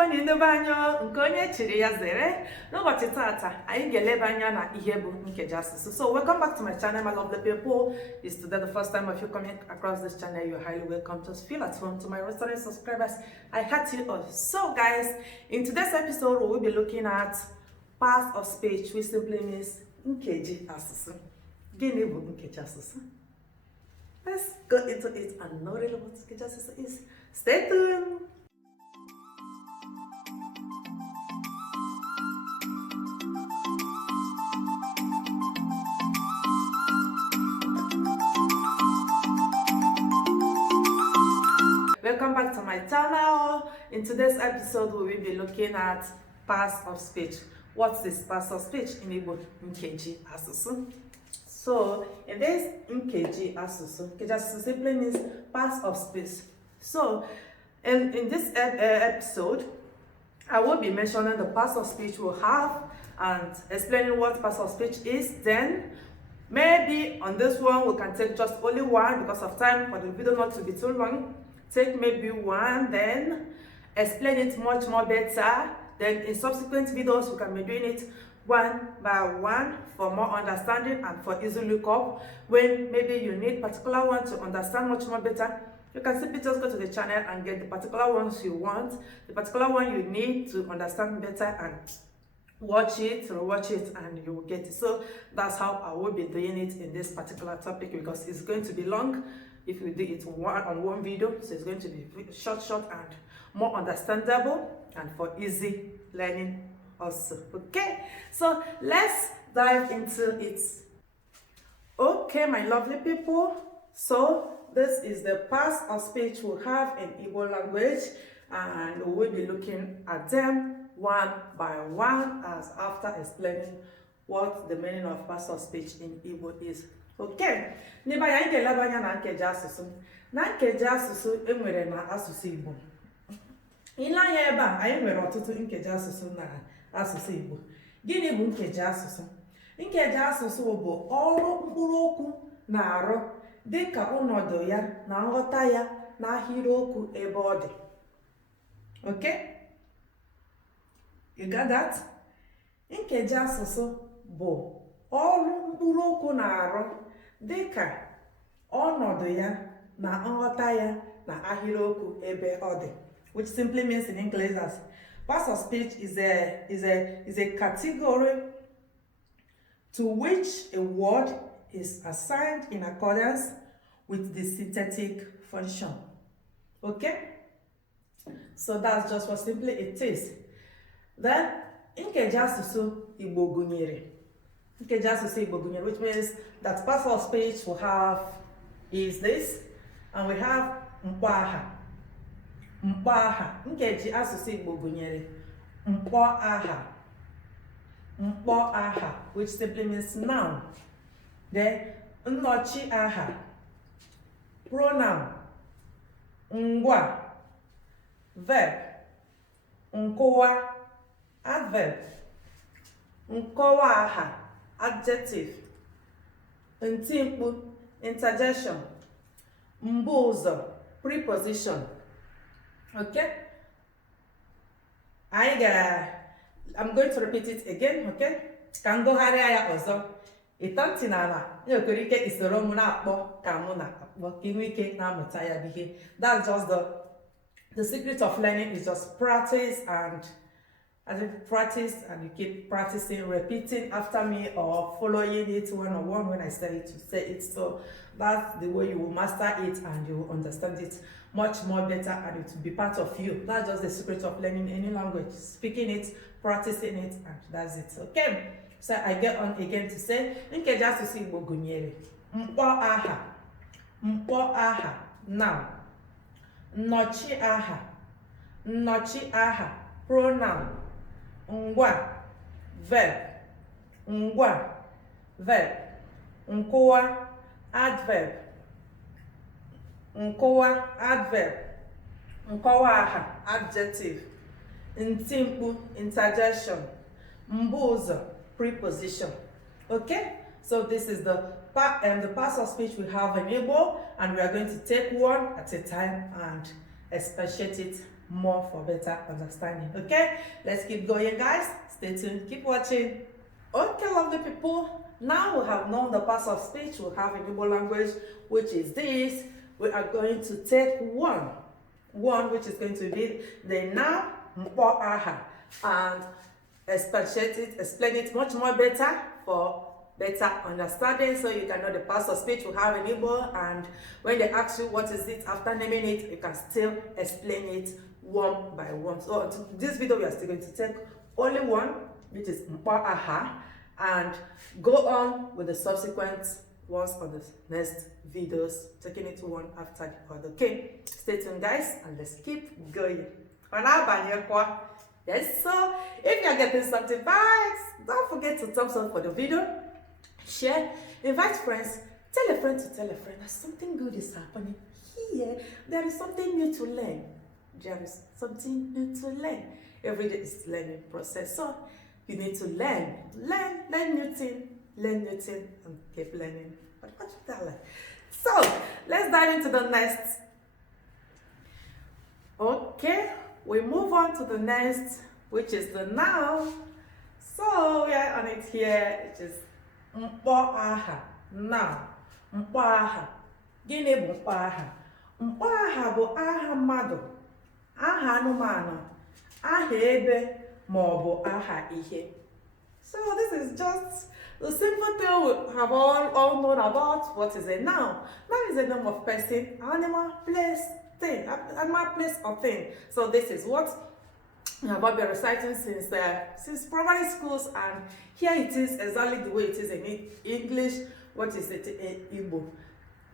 Igbo na ndebe anya nke onye chiri ya zere. N'ụbọchị tata anyị ga-eleba anya na ihe bụ nkeji asụsụ. So welcome back to my channel, my lovely people. Is today the first time of you coming across this channel, you're highly welcome. Just feel at home. To my returning subscribers, I had you all. So guys, in today's episode we will be looking at parts of speech, which simply means nkeji asụsụ. Gịnị bụ nkeji asụsụ? Let's go into it and know really what nkeji asụsụ is. Stay tuned. Welcome back to my channel. In today's episode, we will be looking at parts of speech. What's this parts of speech in Igbo? Nkeji asụsụ. So, in this nkeji asụsụ simply means parts of speech. So, in this episode, I will be mentioning the parts of speech we have and explaining what parts of speech is. Then, maybe on this one, we can take just only one because of time, for the video not to be too long. Take maybe one, then explain it much more better. Then in subsequent videos, we can be doing it one by one for more understanding and for easy lookup. When maybe you need particular one to understand much more better, you can simply just go to the channel and get the particular ones you want, the particular one you need to understand better, and watch it, rewatch it, and you will get it. So that's how I will be doing it in this particular topic, because it's going to be long if we do it on one video. So it's going to be short and more understandable and for easy learning also. Okay, so let's dive into it. Okay, my lovely people, so this is the parts of speech we have in Igbo language, and we will be looking at them one by one as after explaining what the meaning of parts of speech in Igbo is. Okay, n'ebe anyị ga-eleba anya na nkeji asụsụ. Na nkeji asụsụ enwere na asụsụ Igbo. Ile anya ebe a, anyị nwere ọtụtụ nkeji asụsụ na asụsụ Igbo. Gịnị bụ nkeji asụsụ? Nkeji asụsụ bụ ọrụ mkpụrụ okwu na-arụ dịka ọnọdụ ya na nghọta ya na ahịrịokwu ebe ọ dị. Okay? You got that? Nkeji asụsụ bụ ọrụ mkpụrụ okwu na-arụ dịka ọnọdụ ya na nghọta ya na ahịrịokwu ebe ọ dị, which simply means in English as parts of speech is a category to which a word is assigned in accordance with the syntactic function. Okay? So that's just what simply it is. Then nkeji asụsụ Igbo gụnyere. Nkeji asụsụ Igbo gụnyere, which means that parts of speech we have is this, and we have mkpọaha. Mkpọaha. Nkeji asụsụ Igbo gụnyere mkpọaha. Mkpọaha, which simply means noun. Then nnọchiaha, pronoun. Ngwa, verb. Nkọwa, adverb. Nkọwaaha, adjective. Ntimkpu, interjection. Mbụzọ, preposition. Okay? I'm going to repeat it again, okay? Ka ngụgharịa ya ọzọ. Ịtọ ntị n'ala, nwekwara ike isoro m na-akpọ ka mụ na-akpọ ka inwe ike na-amụta ya bụ ihe. That's just the secret of learning is just practice, and as you practice and you keep practicing, repeating after me or following it one-on-one when I say it, you say it. So that's the way you will master it and you will understand it much more better, and it will be part of you. That's just the secret of learning any language. Speaking it, practicing it, and that's it. Okay? So I get on again to say, nkeji asụsụ Igbo gụnyere mkpọaha. Mkpọaha, noun. Nnọchiaha. Nnọchiaha, pronoun. Ngwa, verb. Ngwa, verb. Nkọwa, adverb. Nkọwa, adverb. Nkọwaaha, adjective. Ntimkpu, interjection. Mbụzọ, preposition. Okay? So this is the parts of speech we have in Igbo, and we are going to take one at a time and expatiate it more for better understanding. Okay, let's keep going, guys. Stay tuned, keep watching. Okay, lovely people, now we have known the parts of speech we have in Igbo language, which is this. We are going to take one which is going to be the noun mkpo aha, and explain it much more better for better understanding, so you can know the parts of speech we have in Igbo, and when they ask you what is it after naming it, you can still explain it one by one. So this video we are still going to take only one, which is mkpo aha, and go on with the subsequent ones on the next videos, taking it one after the other. Okay, stay tuned, guys, and let's keep going. Yes, so if you are getting something back, don't forget to thumbs up for the video, share, invite friends, tell a friend to tell a friend that something good is happening here. There is something new to learn. There is something new to learn. Every day is learning process, so you need to learn new thing, and keep learning. So let's dive into the next. Okay, we move on to the next, which is the noun. So we are on it here, which is mkpo aha. Now, mkpo aha. Gịnị bụ mkpo aha? Mkpo aha bụ aha mmadụ, aha anụmanụ, aha ebe, ma ọ bụ aha ihe. So this is just the simple thing we have all known about. What is a noun? Noun is a name of person, animal, place, thing, animal, place, or thing. So this is what we have all been reciting since primary schools, and here it is exactly the way it is in English. What is it in Igbo?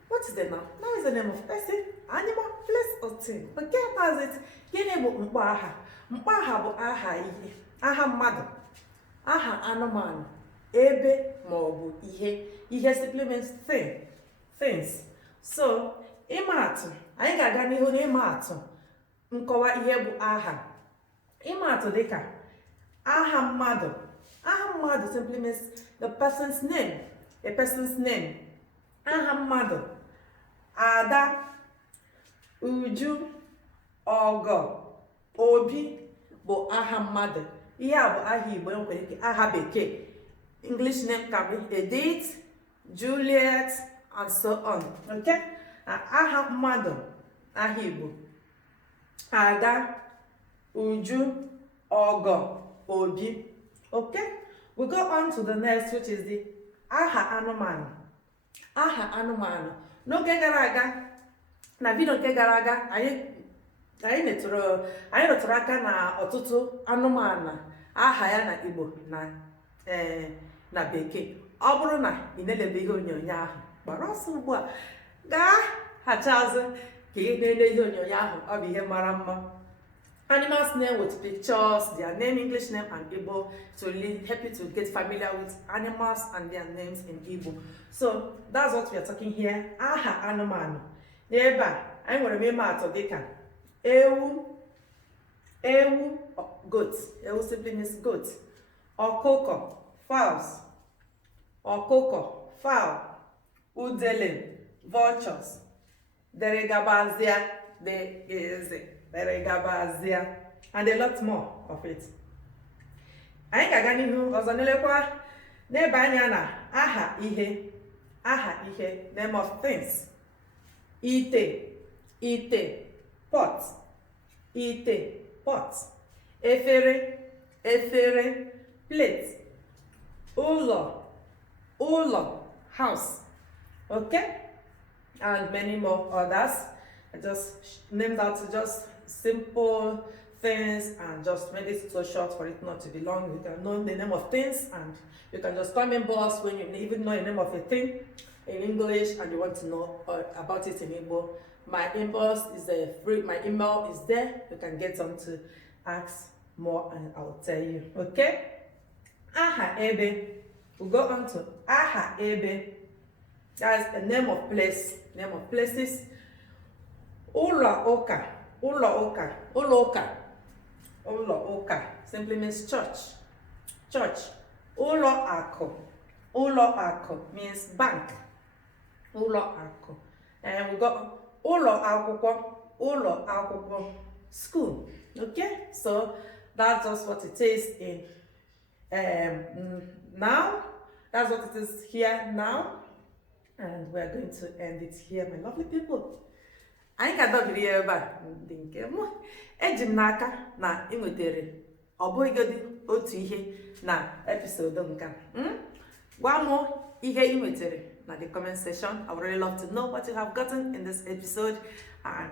What is the noun? Noun is the name of person, animal, place, or thing. Okay, how's it? Gịnị bụ mkpo aha? Mkpo aha bụ aha ihe, aha mmadụ, aha anụmanụ, ebe, ma ọ bụ ihe. Ihe simply means things. So ịma atụ, anyị ga-aga n'ihu na ịma atụ nkọwa ihe bụ aha. Ịma atụ dịka aha mmadụ. Aha mmadụ simply means the person's name, a person's name. Aha mmadụ: Ada, Uju, Ogo, Obi bụ aha mmadụ. Ihe a bụ aha Igbo, nwere ike aha bekee. English name can be Edith, Juliet, and so on. Okay? Aha mmadụ, aha Igbo: Ada, Uju, Ogo, Obi. Okay? We go on to the next, which is the aha anụmanụ. Aha anụmanụ. N'oge gara aga, na video nke gara aga, anyị rụtụrụ aka na ọtụtụ anụmanụ aha ya na Igbo na bekee. Ọ bụrụ na ị na-elebe ihe onyonyo ahụ, gbara ọsọ ugbu a gaa hacha azụ ka ị na-ele ihe onyonyo ahụ. Ọ bụ ihe mara mma. Animals name with pictures, their name, English name, and Igbo, to really help you to get familiar with animals and their names in Igbo. So that's what we are talking here. Aha anụmanụ. N'ebe a, anyị nwere m ịma atụ dịka ewu, goat. Ewu simply means goat. Ọkụkọ, fowls. Ọkụkọ, fowl. Udele, vultures. Deregabazia, Deregabazia, and a lot more of it. Anyị ga-aga n'ihu ọzọ n'elekwa n'ebe anya na aha ihe, name of things. Ite, pot. Efere, plate. Ụlọ, house. Okay? And many more others. I just named out just simple things and just made it so short for it not to be long. You can know the name of things, and you can just come inbox when you even know the name of a thing in English and you want to know about it in Igbo. My inbox is free. My email is there. You can get on to ask more and I'll tell you. Okay? Aha ebe. We'll go on to aha ebe. That's a name of place, name of places. Ụlọ ụka simply means church. Ụlọ akụ means bank. Ụlọ akụ. And we got ụlọ akwụkwọ. school. Okay, so that's just what it is in now. That's what it is here now, and we're going to end it here, my lovely people. Anyị ga-adọbiri ya ebe a ndị nke m. Eji m n'aka na ị nwetere ọ bụghịgodị otu ihe na episode nke a. Gwa m ihe ị nwetere na the comment section. I would really love to know what you have gotten in this episode and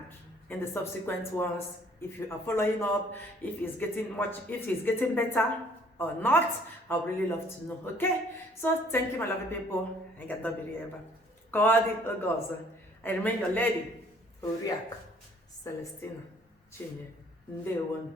in the subsequent ones. If you are following up, if it's getting better or not, I would really love to know. Okay, so thank you, my lovely people. I got WeBe. God Ogoza. I remain your lady, Oriak Celestina Chinye. Ndewo.